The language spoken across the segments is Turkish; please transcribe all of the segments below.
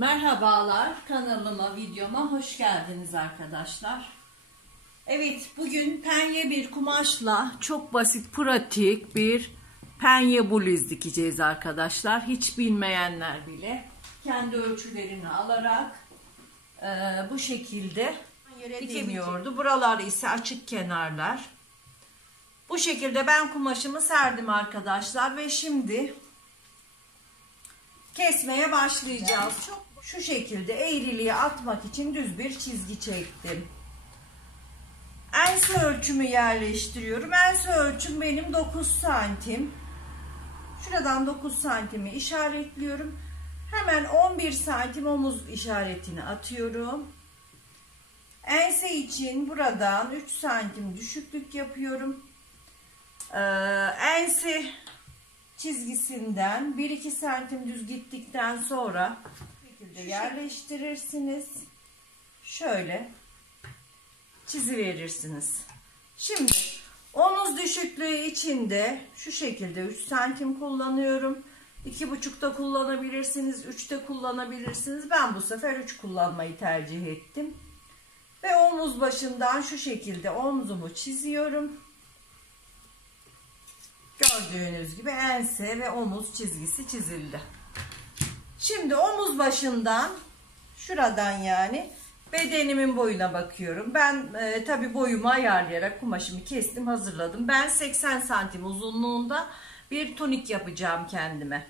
Merhabalar, kanalıma, videoma hoş geldiniz arkadaşlar. Evet, bugün penye bir kumaşla çok basit, pratik bir penye bluz dikeceğiz arkadaşlar. Hiç bilmeyenler bile kendi ölçülerini alarak bu şekilde dikemiyordu. Buralar ise açık kenarlar. Bu şekilde ben kumaşımı serdim arkadaşlar ve şimdi kesmeye başlayacağız. Şu şekilde eğriliği atmak için düz bir çizgi çektim. Ense ölçümü yerleştiriyorum. Ense ölçüm benim 9 santim. Şuradan 9 santimi işaretliyorum. Hemen 11 santim omuz işaretini atıyorum. Ense için buradan 3 santim düşüklük yapıyorum. Ense çizgisinden 1-2 santim düz gittikten sonra bu şekilde yerleştirirsiniz. Şöyle çizi verirsiniz. Şimdi omuz düşüklüğü için de şu şekilde 3 santim kullanıyorum. 2,5'da kullanabilirsiniz, 3'te kullanabilirsiniz. Ben bu sefer 3 kullanmayı tercih ettim. Ve omuz başından şu şekilde omzumu çiziyorum. Gördüğünüz gibi ense ve omuz çizgisi çizildi. Şimdi omuz başından şuradan yani bedenimin boyuna bakıyorum. Ben tabi boyumu ayarlayarak kumaşımı kestim, hazırladım. Ben 80 santim uzunluğunda bir tunik yapacağım kendime.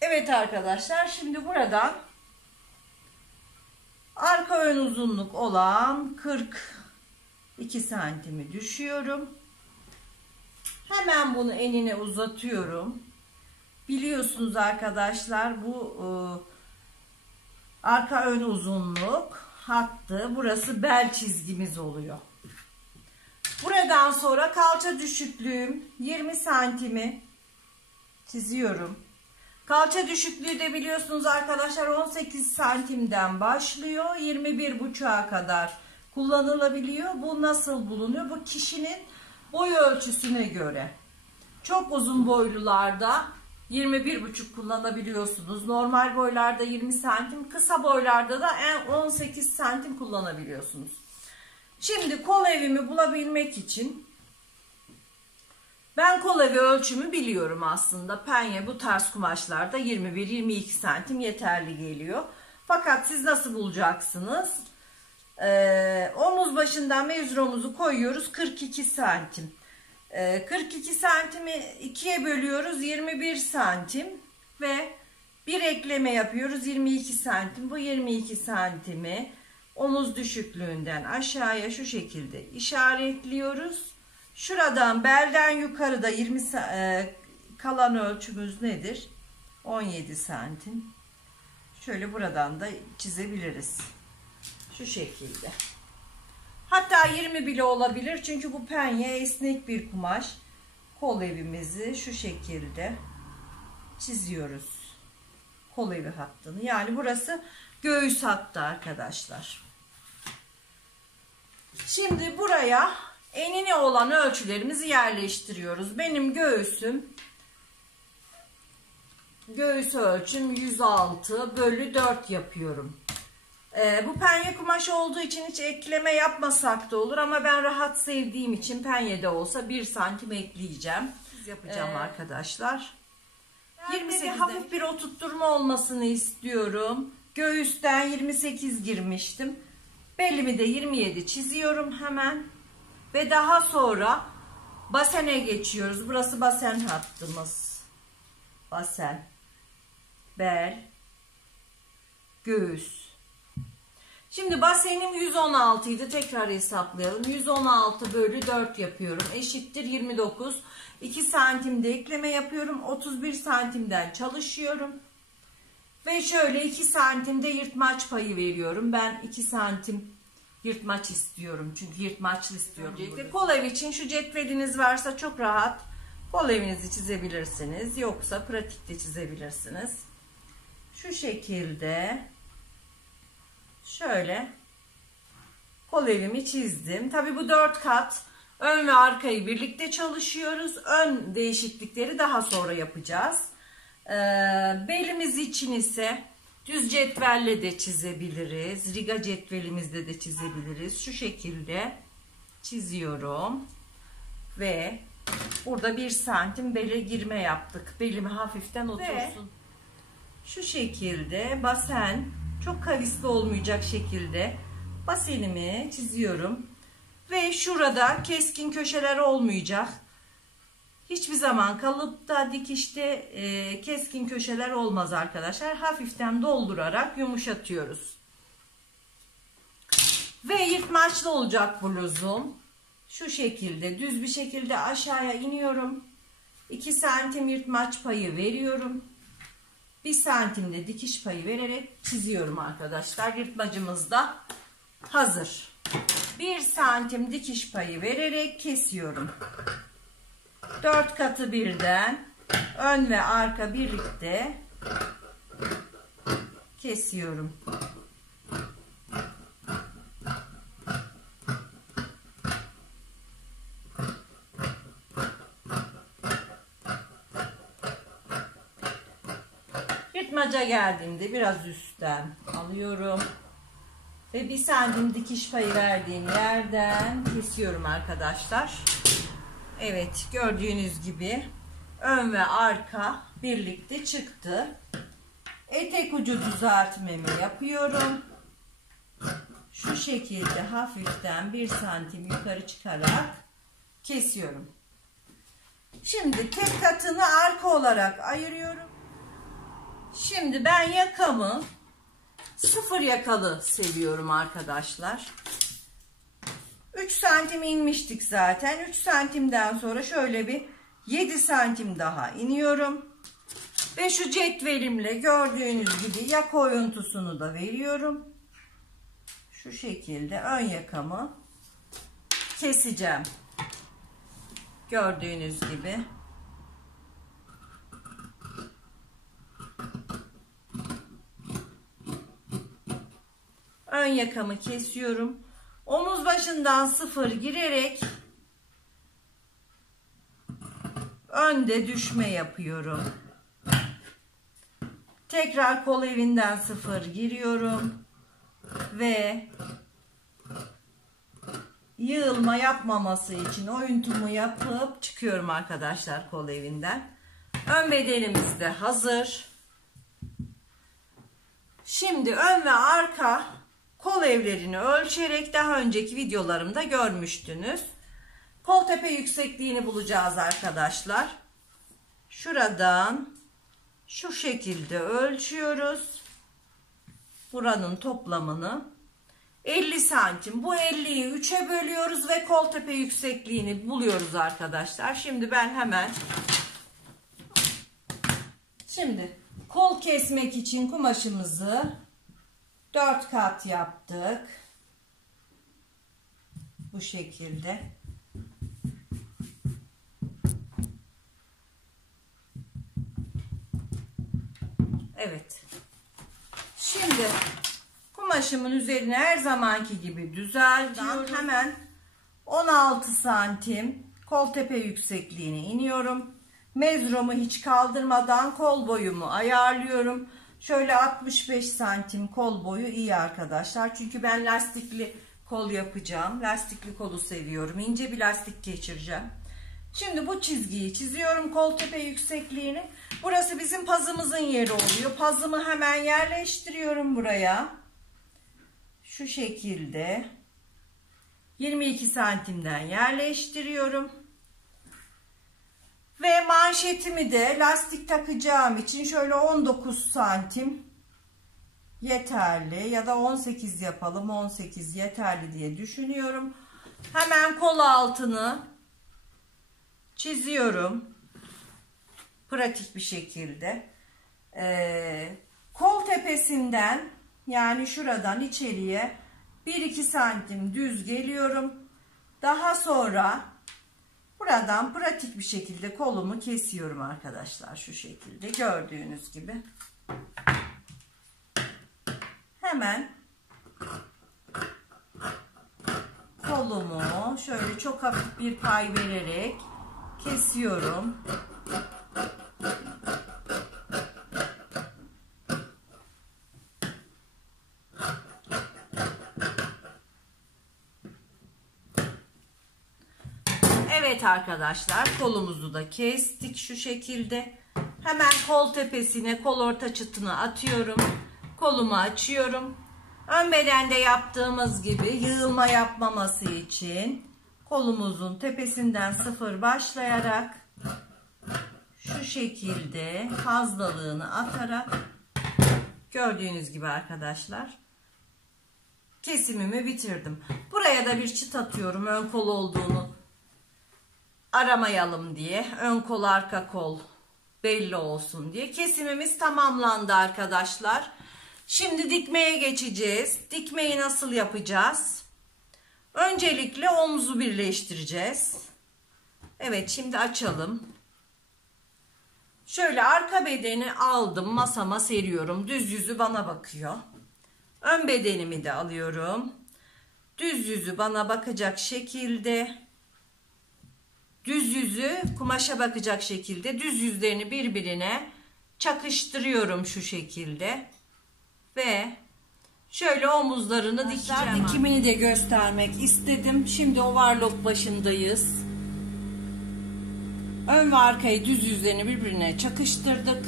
Evet arkadaşlar, şimdi buradan arka ön uzunluk olan 42 santimi düşüyorum. Hemen bunu enine uzatıyorum. Biliyorsunuz arkadaşlar, bu arka ön uzunluk hattı. Burası bel çizgimiz oluyor. Buradan sonra kalça düşüklüğüm 20 santimi çiziyorum. Kalça düşüklüğü de biliyorsunuz arkadaşlar 18 santimden başlıyor. 21,5'a kadar kullanılabiliyor. Bu nasıl bulunuyor? Bu kişinin boy ölçüsüne göre. Çok uzun boylularda 21,5 kullanabiliyorsunuz. Normal boylarda 20 santim, kısa boylarda da 18 santim kullanabiliyorsunuz. Şimdi kol evimi bulabilmek için ben kol evi ölçümü biliyorum aslında. Penye bu tarz kumaşlarda 21-22 santim yeterli geliyor. Fakat siz nasıl bulacaksınız? Omuz başından mevzur omuzu koyuyoruz, 42 santim. 42 santimi 2'ye bölüyoruz, 21 santim ve bir ekleme yapıyoruz, 22 santim. Bu 22 santimi omuz düşüklüğünden aşağıya şu şekilde işaretliyoruz. Şuradan belden yukarıda 20 kalan ölçümüz nedir? 17 santim. Şöyle buradan da çizebiliriz. Şu şekilde. Hatta 20 bile olabilir. Çünkü bu penye esnek bir kumaş. Kol evimizi şu şekilde çiziyoruz. Kol evi hattını. Yani burası göğüs hattı arkadaşlar. Şimdi buraya enine olan ölçülerimizi yerleştiriyoruz. Benim göğüs ölçüm 106/4 yapıyorum. Bu penye kumaş olduğu için hiç ekleme yapmasak da olur ama ben rahat sevdiğim için penye de olsa 1 santim ekleyeceğim. Yapacağım arkadaşlar. 28'de hafif bir oturtturma olmasını istiyorum. Göğüsten 28 girmiştim. Belimi de 27 çiziyorum hemen. Ve daha sonra basene geçiyoruz. Burası basen hattımız. Basen, bel, göğüs. Şimdi basenim 116 idi. Tekrar hesaplayalım. 116/4 yapıyorum. Eşittir 29. 2 santimde ekleme yapıyorum. 31 santimden çalışıyorum. Ve şöyle 2 santimde yırtmaç payı veriyorum. Ben 2 santim yırtmaç istiyorum. Çünkü yırtmaçlı istiyorum. Kol ev için şu cetveliniz varsa çok rahat kol evinizi çizebilirsiniz. Yoksa pratikte çizebilirsiniz. Şu şekilde şöyle kol evimi çizdim. Tabi bu 4 kat ön ve arkayı birlikte çalışıyoruz. Ön değişiklikleri daha sonra yapacağız. Belimiz için ise Düz cetvelle de çizebiliriz. Riga cetvelimizde de çizebiliriz. Şu şekilde çiziyorum. Ve burada 1 santim bele girme yaptık. Belimi hafiften otursun. Ve şu şekilde basen, çok kavisli olmayacak şekilde basenimi çiziyorum. Ve şurada keskin köşeler olmayacak. Hiçbir zaman kalıpta, dikişte keskin köşeler olmaz arkadaşlar. Hafiften doldurarak yumuşatıyoruz. Ve yırtmaçlı olacak bluzum. Şu şekilde düz bir şekilde aşağıya iniyorum. 2 santim yırtmaç payı veriyorum. 1 santim de dikiş payı vererek çiziyorum arkadaşlar. Yırtmacımız da hazır. 1 santim dikiş payı vererek kesiyorum. 4 katı birden ön ve arka birlikte kesiyorum. Yırtmaca geldiğimde biraz üstten alıyorum ve 1 santim dikiş payı verdiğim yerden kesiyorum arkadaşlar. Evet, gördüğünüz gibi ön ve arka birlikte çıktı. Etek ucu düzeltmemi yapıyorum. Şu şekilde hafiften 1 santim yukarı çıkarak kesiyorum. Şimdi tek katını arka olarak ayırıyorum. Şimdi ben yakamı 0 yakalı seviyorum arkadaşlar. 3 santim inmiştik zaten. 3 santimden sonra şöyle bir 7 santim daha iniyorum. Ve şu cetvelimle gördüğünüz gibi yaka oyuntusunu da veriyorum. Şu şekilde ön yakamı keseceğim. Gördüğünüz gibi. Ön yakamı kesiyorum. Omuz başından 0 girerek önde düşme yapıyorum. Tekrar kol evinden 0 giriyorum ve yığılma yapmaması için oyuntumu yapıp çıkıyorum arkadaşlar kol evinden. Ön bedenimiz de hazır. Şimdi ön ve arka kol evlerini ölçerek daha önceki videolarımda görmüştünüz. Kol tepe yüksekliğini bulacağız arkadaşlar. Şuradan şu şekilde ölçüyoruz. Buranın toplamını 50 santim. Bu 50'yi 3'e bölüyoruz ve kol tepe yüksekliğini buluyoruz arkadaşlar. Şimdi ben hemen kol kesmek için kumaşımızı 4 kat yaptık. Bu şekilde. Evet. Şimdi kumaşımın üzerine her zamanki gibi düzeltiyorum. Hemen 16 santim kol tepe yüksekliğine iniyorum. Mezromu hiç kaldırmadan kol boyumu ayarlıyorum. Şöyle 65 santim kol boyu iyi arkadaşlar. Çünkü ben lastikli kol yapacağım. Lastikli kolu seviyorum. İnce bir lastik geçireceğim. Şimdi bu çizgiyi çiziyorum, kol tepe yüksekliğini. Burası bizim pazımızın yeri oluyor. Pazımı hemen yerleştiriyorum buraya. Şu şekilde 22 santimden yerleştiriyorum. Ve manşetimi de lastik takacağım için şöyle 19 santim yeterli ya da 18 yapalım, 18 yeterli diye düşünüyorum. Hemen kol altını çiziyorum pratik bir şekilde. Kol tepesinden, yani şuradan içeriye 1-2 santim düz geliyorum. Daha sonra buradan pratik bir şekilde kolumu kesiyorum arkadaşlar, şu şekilde gördüğünüz gibi. Hemen kolumu şöyle çok hafif bir pay vererek kesiyorum. Evet arkadaşlar, kolumuzu da kestik şu şekilde. Hemen kol tepesine kol orta çıtını atıyorum. Kolumu açıyorum. Ön bedende yaptığımız gibi yığılma yapmaması için kolumuzun tepesinden 0 başlayarak şu şekilde fazlalığını atarak, gördüğünüz gibi arkadaşlar, kesimimi bitirdim. Buraya da bir çıt atıyorum, ön kol olduğunu aramayalım diye. Ön kol arka kol belli olsun diye. Kesimimiz tamamlandı arkadaşlar. Şimdi dikmeye geçeceğiz. Dikmeyi nasıl yapacağız? Öncelikle omuzu birleştireceğiz. Evet, şimdi açalım. Şöyle arka bedeni aldım, masama seriyorum. Düz yüzü bana bakıyor. Ön bedenimi de alıyorum. Düz yüzü bana bakacak şekilde, düz yüzü kumaşa bakacak şekilde düz yüzlerini birbirine çakıştırıyorum şu şekilde. Ve şöyle omuzlarını dikeceğim. Dikimini de göstermek istedim. Şimdi overlock başındayız. Ön ve arkayı düz yüzlerini birbirine çakıştırdık.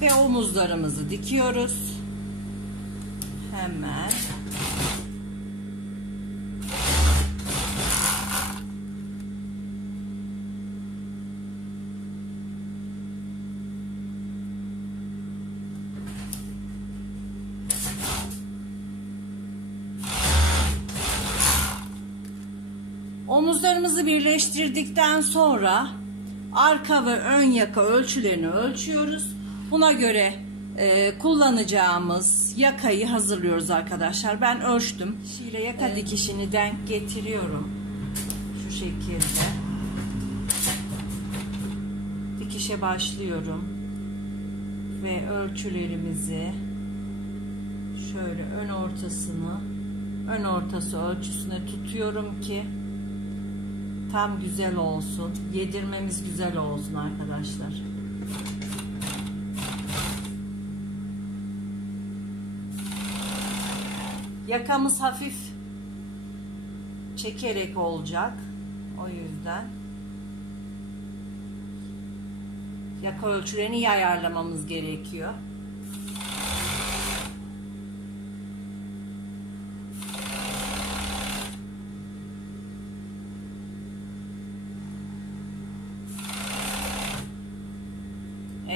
Ve omuzlarımızı dikiyoruz. Hemen. Omuzlarımızı birleştirdikten sonra arka ve ön yaka ölçülerini ölçüyoruz. Buna göre kullanacağımız yakayı hazırlıyoruz arkadaşlar. Ben ölçtüm. Şöyle yaka dikişini denk getiriyorum. Şu şekilde. Dikişe başlıyorum. Ve ölçülerimizi şöyle ön ortası ölçüsüne tutuyorum ki tam güzel olsun. Yedirmemiz güzel olsun arkadaşlar. Yakamız hafif çekerek olacak. O yüzden yaka ölçülerini iyi ayarlamamız gerekiyor.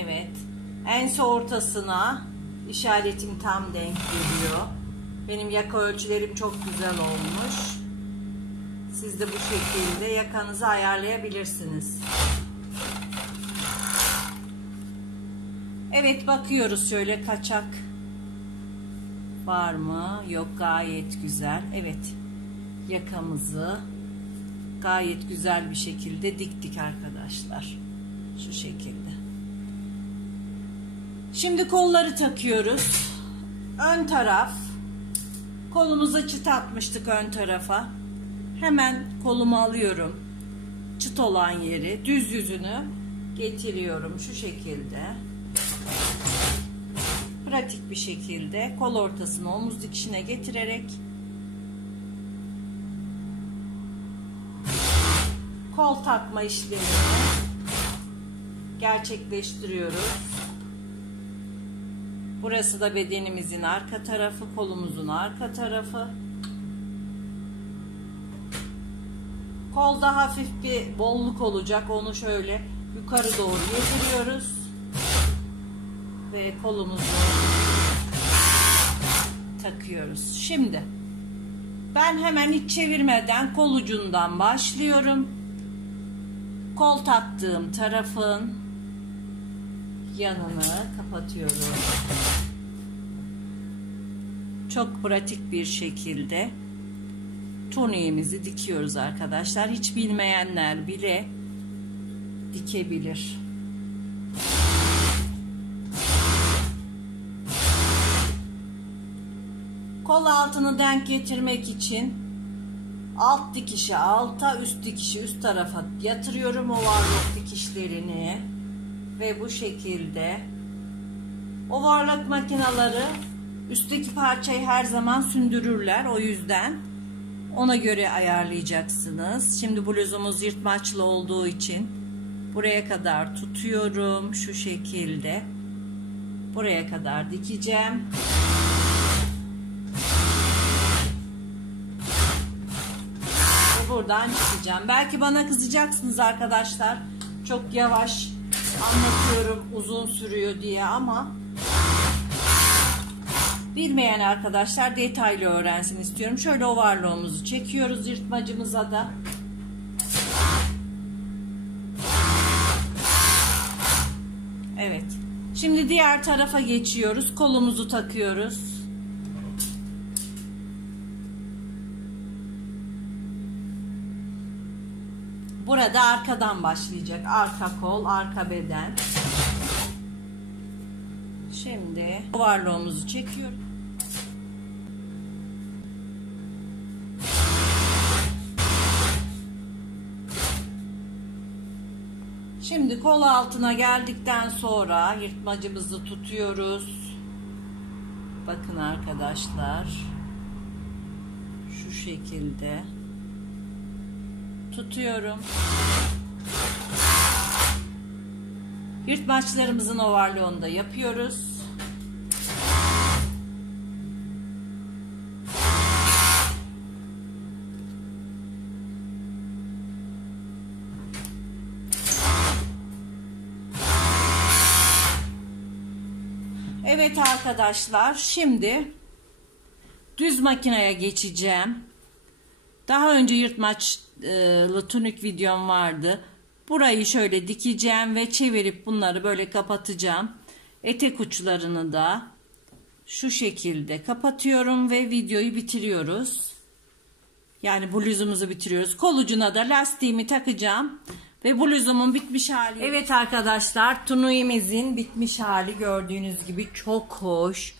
Evet. Ense ortasına işaretim tam denk geliyor. Benim yaka ölçülerim çok güzel olmuş. Siz de bu şekilde yakanızı ayarlayabilirsiniz. Evet, bakıyoruz şöyle kaçak var mı? Yok, gayet güzel. Evet, yakamızı gayet güzel bir şekilde diktik arkadaşlar. Şu şekilde. Şimdi kolları takıyoruz. Ön taraf, kolumuza çıt atmıştık ön tarafa. Hemen kolumu alıyorum. Çıt olan yeri, düz yüzünü getiriyorum şu şekilde. Pratik bir şekilde kol ortasını omuz dikişine getirerek kol takma işlemini gerçekleştiriyoruz. Burası da bedenimizin arka tarafı, kolumuzun arka tarafı. Kolda hafif bir bolluk olacak. Onu şöyle yukarı doğru yediriyoruz. Ve kolumuzu takıyoruz. Şimdi ben hemen hiç çevirmeden kol ucundan başlıyorum. Kol taktığım tarafın yanını kapatıyorum. Çok pratik bir şekilde turneyimizi dikiyoruz arkadaşlar. Hiç bilmeyenler bile dikebilir. Kol altını denk getirmek için alt dikişi alta, üst dikişi üst tarafa yatırıyorum overlock dikişlerini ve bu şekilde overlock makineleri üstteki parçayı her zaman sündürürler. O yüzden Ona göre ayarlayacaksınız. Şimdi bluzumuz yırtmaçlı olduğu için buraya kadar tutuyorum. Şu şekilde. Buraya kadar dikeceğim. Ve buradan çıkacağım. Belki bana kızacaksınız arkadaşlar. Çok yavaş anlatıyorum, uzun sürüyor diye, ama bilmeyen arkadaşlar detaylı öğrensin istiyorum. Şöyle ovarlığımızı çekiyoruz yırtmacımıza da. Evet. Şimdi diğer tarafa geçiyoruz. Kolumuzu takıyoruz. Burada arkadan başlayacak. Arka kol, arka beden. Şimdi ovarlığımızı çekiyoruz. Şimdi kol altına geldikten sonra yırtmacımızı tutuyoruz. Bakın arkadaşlar. Şu şekilde tutuyorum. Yırtmaçlarımızın ovarlığını da yapıyoruz. Evet arkadaşlar, şimdi düz makineye geçeceğim. Daha önce yırtmaçlı tunik videom vardı. Burayı şöyle dikeceğim ve çevirip bunları böyle kapatacağım. Etek uçlarını da şu şekilde kapatıyorum ve videoyu bitiriyoruz. Yani bluzumuzu bitiriyoruz. Kol ucuna da lastiğimi takacağım. Ve bluzumun bitmiş hali. Evet arkadaşlar, tuniğimizin bitmiş hali gördüğünüz gibi çok hoş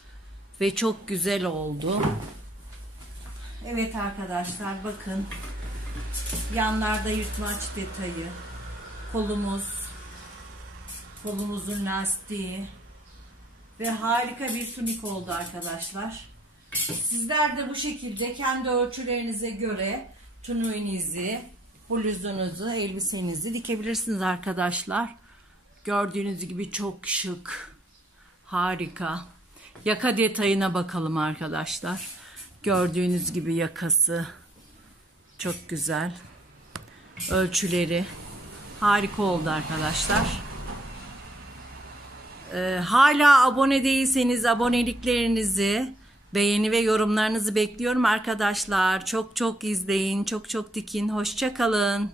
ve çok güzel oldu. Evet arkadaşlar, bakın yanlarda yırtmaç detayı, kolumuzun lastiği ve harika bir tunik oldu arkadaşlar. Sizler de bu şekilde kendi ölçülerinize göre tuniğinizi, bluzunuzu, elbisenizi dikebilirsiniz arkadaşlar. Gördüğünüz gibi çok şık, harika. Yaka detayına bakalım arkadaşlar. Gördüğünüz gibi yakası çok güzel. Ölçüleri harika oldu arkadaşlar. Hala abone değilseniz aboneliklerinizi, beğeni ve yorumlarınızı bekliyorum arkadaşlar. Çok çok izleyin, çok çok dikin. Hoşça kalın.